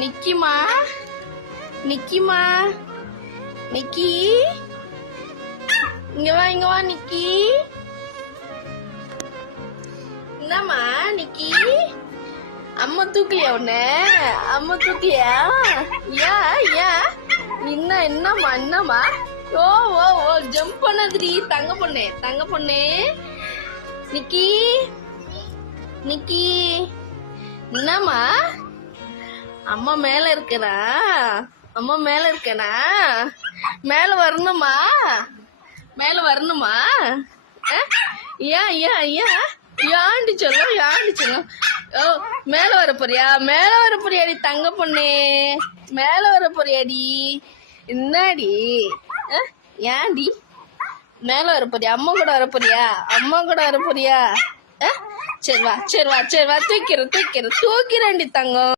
நிக்கிமா நிக்கிமா நிக்கி, இங்க வா நிக்கி. என்னம்மா நிக்கி, அம்மா தூக்கலையா உன்ன? அம்மா தூக்கலையா? ஏன் என்னம்மா ஓ ஓ ஓ ஜம்ப் பண்ணதுடி தங்க பொண்ணு நிக்கி நிக்கி. என்னம்மா அம்மா மேல இருக்கனா? மேல வரணுமா? ஏன்டி சொல்லும் ஓ மேல வர போறியாடி தங்க பொண்ணு? மேல வர போறியாடி? என்னடி ஏன்டி மேல வர போறியா? அம்மா கூட வர போறியா? சரி வா தூக்கிறேன்டி தங்கம்.